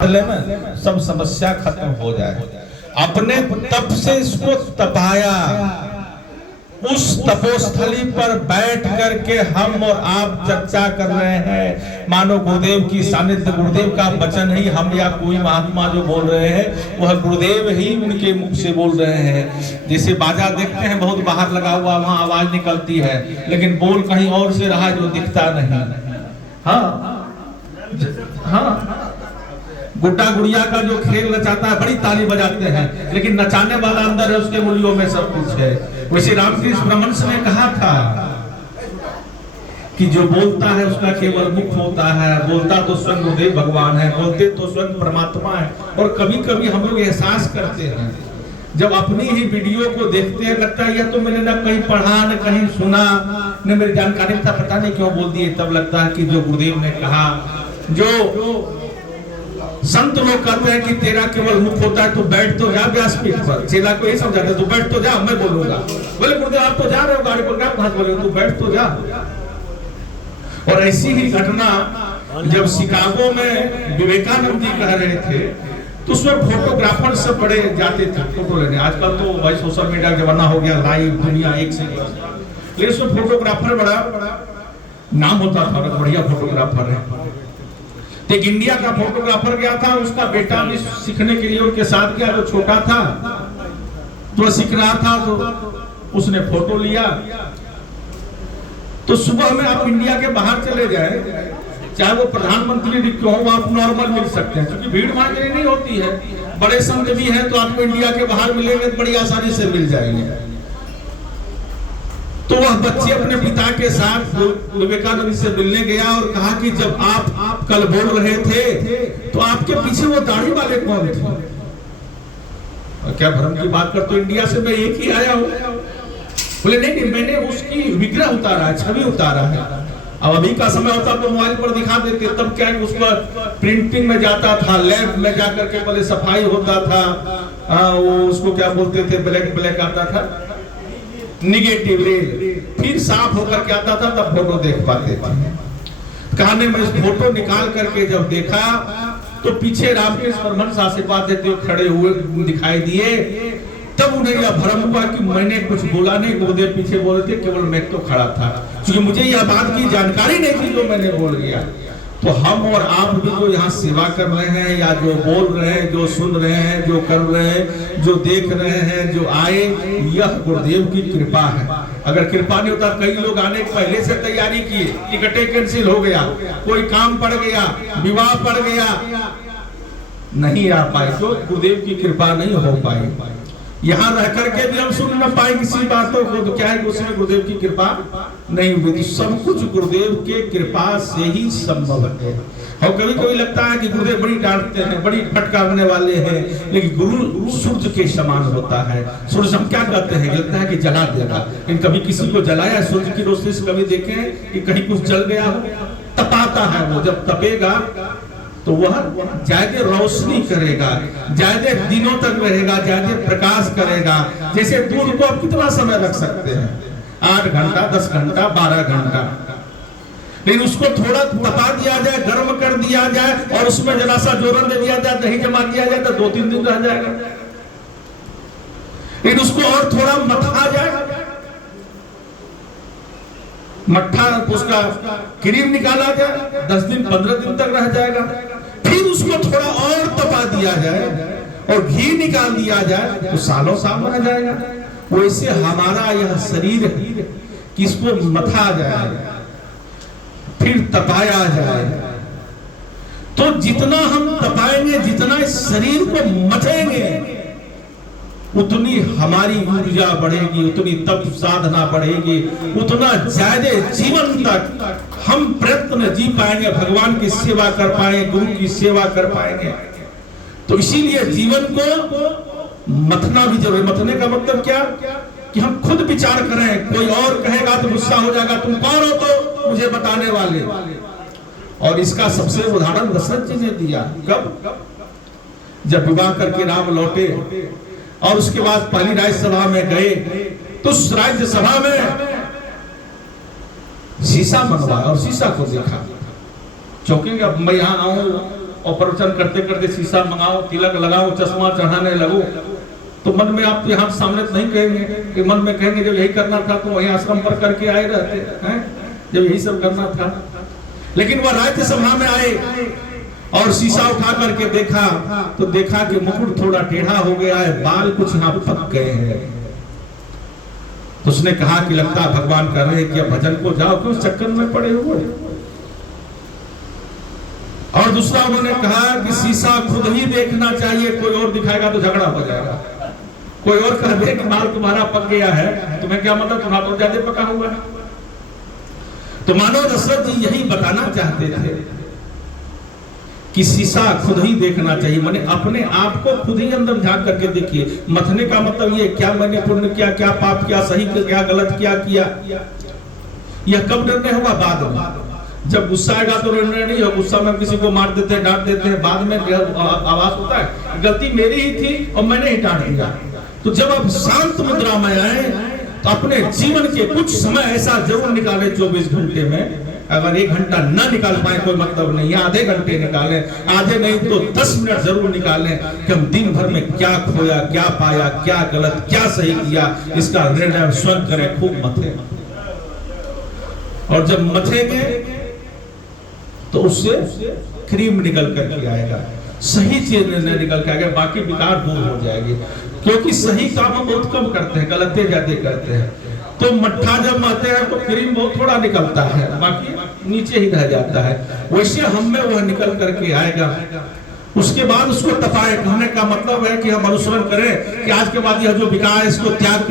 में सब समस्या खत्म हो जाए। अपने तप से इसको तपाया, उस तपोस्थली पर बैठ करके हम और आप चर्चा कर रहे हैं। मानो गुरुदेव की सानिध्य, गुरुदेव का वचन ही हम या कोई महात्मा जो बोल रहे हैं वह गुरुदेव ही उनके मुख से बोल रहे हैं। जैसे बाजा देखते हैं बहुत बाहर लगा हुआ, वहां आवाज निकलती है, लेकिन बोल कहीं और से रहा जो दिखता नहीं। हाँ, गुड्डा गुड़िया का जो खेल नचाता है बड़ी ताली बजाते हैं, लेकिन नचाने वाला अंदर है, उसके मूल्यों में सब कुछ है। वैसे रामकृष्ण परमहंस ने कहा था कि जो बोलता है उसका केवल मुख होता है, बोलता तो स्वयं गुरुदेव भगवान है, बोलते तो स्वयं परमात्मा है। और कभी कभी हम लोग एहसास करते हैं जब अपनी ही वीडियो को देखते हैं, लगता है यह तो मैंने ना कहीं पढ़ा न कहीं सुना न मेरी जानकारी में था, पता नहीं क्यों बोल दिए। तब लगता है कि जो गुरुदेव ने कहा, जो संत लोग कहते हैं कि तेरा केवल मुख होता है, तो बैठ तो जा व्यासपीठ पर। चेला को यही समझाते, तू बैठ तो जा, मैं बोलूंगा। बोले गुरुदेव आप तो जा रहे हो गाड़ी पर, क्या बात बोले, तू बैठ तो जा। और ऐसी ही घटना जब शिकागो में विवेकानंद जी कह रहे थे, तो उसमें फोटोग्राफर सब बड़े जाते थे फोटो लेने। आजकल तो भाई सोशल मीडिया का जमाना हो गया, लाइव दुनिया एक से, लेकिन उसमें फोटोग्राफर बड़ा नाम होता था, बढ़िया फोटोग्राफर है। एक इंडिया का फोटोग्राफर गया था, उसका बेटा भी सीखने के लिए उनके साथ गया, जो छोटा था तो सीख रहा था, तो उसने फोटो लिया। तो सुबह में आप इंडिया के बाहर चले जाए, चाहे वो प्रधानमंत्री भी क्यों हो, आप नॉर्मल मिल सकते हैं, क्योंकि भीड़ भाड़ नहीं होती है। बड़े संत भी हैं तो आपको इंडिया के बाहर मिलेंगे, बड़ी आसानी से मिल जाएंगे। तो वह बच्चे अपने पिता के साथ विवेकानंद से मिलने गया और कहा कि जब आप कल बोल रहे थे तो आपके पीछे वो दाढ़ी वाले कौन थे? और क्या भ्रम की बात कर, तो इंडिया से मैं एक ही आया हूं। बोले नहीं, मैंने उसकी विग्रह उतारा है, छवि उतारा है। अब अभी का समय होता तो मोबाइल पर दिखा देते, तब क्या है उस पर प्रिंटिंग में जाता था, लैब में जाकर के पहले सफाई होता था, वो उसको क्या बोलते थे, ब्लैक आता था, निगेटिव रेल, फिर साफ होकर के आता था, तब फोटो देख पाते थे। कहने में इस फोटो निकाल करके जब देखा तो पीछे रामकृष्ण परमहंस आशीर्वाद देते हुए खड़े हुए दिखाई दिए। तब उन्हें यह भ्रम हुआ कि मैंने कुछ बोला नहीं, गुरुदेव पीछे बोले थे, केवल मैं तो खड़ा था, क्योंकि मुझे यह बात की जानकारी नहीं थी जो मैंने बोल गया। तो हम और आप भी जो यहाँ सेवा कर रहे हैं, या जो बोल रहे हैं, जो सुन रहे हैं, जो कर रहे हैं, जो देख रहे हैं, जो आए, यह गुरुदेव की कृपा है। अगर कृपा नहीं होता, कई लोग आने पहले से तैयारी किए, टिकटें कैंसिल हो गया, कोई काम पड़ गया, विवाह पड़ गया, नहीं आ पाए, तो गुरुदेव की कृपा नहीं हो पाई। यहाँ रह करके भी हम सुन न पाए किसी बातों को, तो क्या है कि उसमें गुरुदेव की कृपा नहीं हुई। सब कुछ गुरुदेव के कृपा से ही संभव है। और कभी कभी लगता है कि गुरुदेव बड़ी डांटते हैं, बड़ी फटकारने वाले हैं, लेकिन गुरु सूर्य के समान होता है। सूर्य हम क्या कहते हैं, लगता है कि जला देगा, लेकिन कभी किसी को जलाया सूर्य की रोशनी से? कभी देखें कि कहीं कुछ जल गया हो? तपाता है वो, जब तपेगा तो वह ज्यादा रोशनी करेगा, ज्यादा दिनों तक रहेगा, ज्यादा प्रकाश करेगा। जैसे दूध को आप कितना समय रख सकते हैं, 8 घंटा, 10 घंटा, 12 घंटा, लेकिन उसको थोड़ा तपा दिया जाए, गर्म कर दिया जाए, और उसमें जरा सा जोरन दे दिया जाए, दही जमा दिया जाए, तो 2-3 दिन रह जाएगा। लेकिन उसको और थोड़ा मथा जाए, मट्ठा उसका क्रीम निकाला जाए, 10 दिन 15 दिन तक रह जाएगा। फिर उसको थोड़ा और तपा दिया जाए और घी निकाल दिया जाए, तो सालों साल रह जाएगा। वैसे हमारा यह शरीर किसको मथा जाए, फिर तपाया जाए, तो जितना हम तपाएंगे, जितना इस शरीर को मथेंगे, उतनी हमारी ऊर्जा बढ़ेगी, उतनी तप साधना बढ़ेगी, उतना ज्यादा जीवन तक हम प्रयत्न जी पाएंगे, भगवान की सेवा कर पाएंगे, गुरु की सेवा कर पाएंगे। तो इसीलिए जीवन को मथना भी जरूरी। मथने का मतलब क्या कि हम खुद विचार करें। कोई और कहेगा तो गुस्सा हो जाएगा, तुम कौन हो तो मुझे बताने वाले। और इसका सबसे उदाहरण दशरथ जी ने दिया। कब? जब विवाह करके राम लौटे और उसके बाद पहली राज्यसभा में गए, तो उस राज्यसभा में शीशा मंगवाया और शीशा को देखा, चौंकेंगे अब मैं यहाँ आऊं ऑपरेशन करते करते शीशा मंगाओ, तिलक लगाओ, चश्मा चढ़ाने लगो, तो मन में आप यहाँ सामने तो नहीं कहेंगे कि मन में कहेंगे जब यही करना था तो वहीं आश्रम पर करके आए रहते हैं, जब यही सब करना था। लेकिन वह राज्य सभा में आए और शीशा उठा करके देखा तो देखा कि मुकुट थोड़ा टेढ़ा हो गया है, बाल कुछ यहाँ पक गए हैं। तो उसने कहा कि लगता है भगवान कर रहे हैं कि अब भजन को जाओ, क्यों चक्कर में पड़े हुए। और दूसरा उन्होंने कहा कि शीशा खुद ही देखना चाहिए, कोई और दिखाएगा तो झगड़ा हो जाएगा। कोई और कह दे कि बाल तुम्हारा पक गया है, तुम्हें क्या मतलब, तुम्हारा तो ज्यादा पका हुआ है। तो मानव दशरथ जी यही बताना चाहते थे कि शीशा खुद ही देखना चाहिए, माने अपने आप को खुद ही अंदर झांक करके देखिए। मथने का मतलब ये, क्या मैंने पुण्य किया, क्या पाप किया, सही क्या गलत क्या किया। यह कब निर्णय होगा? बाद में। जब गुस्सा आएगा तो निर्णय नहीं हो, गुस्सा में किसी को मार देते हैं, डांट देते हैं, बाद में आवाज होता है गलती मेरी ही थी और मैंने ही डांट दिया। तो जब आप शांत मुद्रा में आए तो अपने जीवन के कुछ समय ऐसा जरूर निकालें 24 घंटे में। अगर 1 घंटा न निकाल पाए कोई मतलब नहीं है, आधे घंटे निकालें, आधे नहीं तो 10 मिनट जरूर निकालें कि हम दिन भर में क्या खोया, क्या पाया, क्या गलत, क्या सही किया, इसका निर्णय स्वयं करें। खूब मथे, और जब मथेंगे तो उससे क्रीम निकल करके आएगा, सही चीज निर्णय निकल के आएगा, बाकी विकार दूर हो जाएगी। क्योंकि सही काम हम बहुत कम करते हैं, गलत ज्यादा करते हैं। तो मट्ठा जब मारते हैं तो क्रीम बहुत थोड़ा निकलता है, बाकी नीचे ही रह जाता है। वैसे हम में वह निकल करके आएगा। उसके बाद उसको तपाए, कहने का मतलब है कि हम अनुसरण करें कि आज के बाद यह जो विकार है इसको त्याग करें।